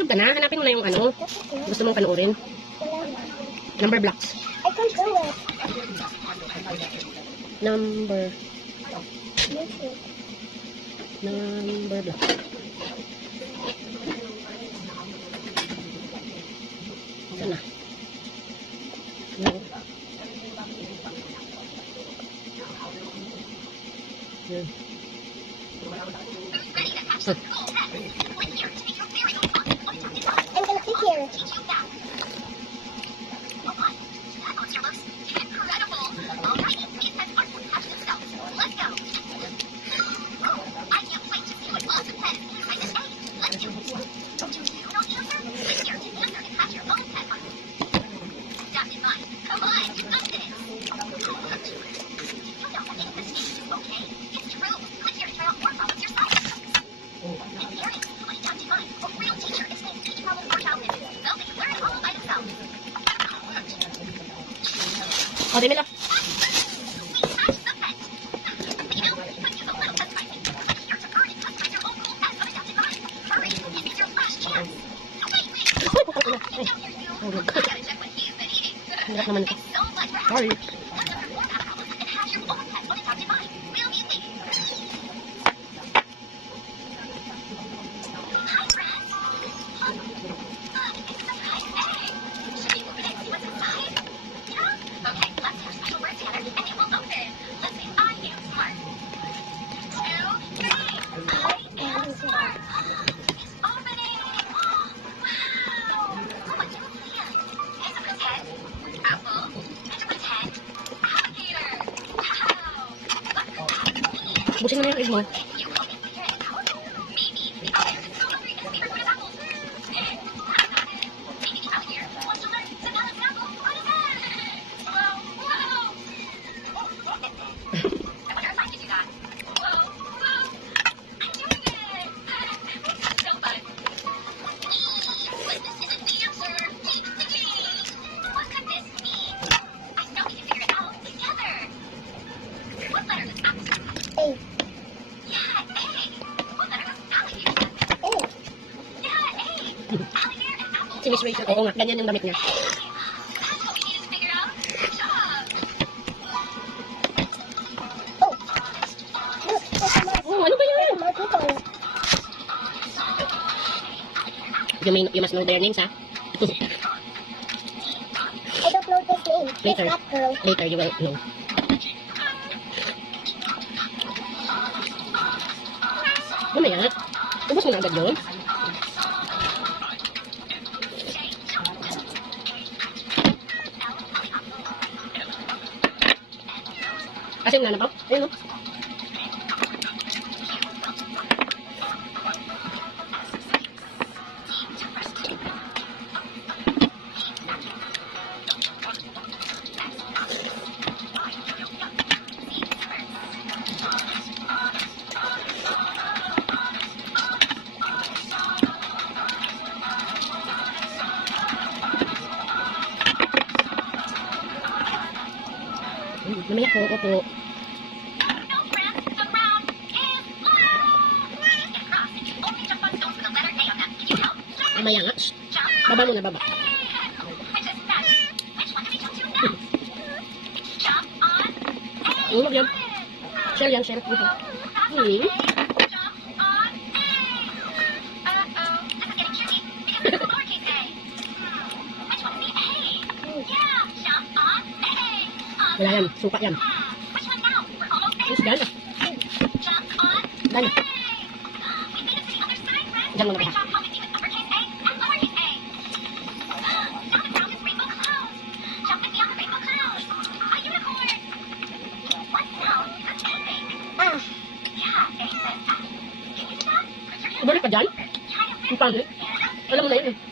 YouTube ka na. Hanapin mo na yung ano. Gusto mong panoorin. Number blocks. I can't do it. Number blocks. Sana. I'm gonna click here. O, di Mila. Hirap naman ito. Sorry. Busin mo na yung egg mo. A. Si Miss Rachel. Oo nga, ganyan yung damit niya. Oh. Look, there's a mark. Oh, ano ba yan? There's a mark on it. You must know their names, ha? I don't know this name. Later. It's that girl. Later, you will know. Mamaya, ubos mo na agad yun. Asin na na ba? Ayun, no? Mamaya po, opo. Mamaya nga. Shh. Baba mo na, baba. Huwag yan. Share yan, share. Hmm. Wala yan. Suka yan. Yes, gana. Gana. Diyan mo na kaya. Balik ka dyan? Ang pangit. Alam mo na yun eh.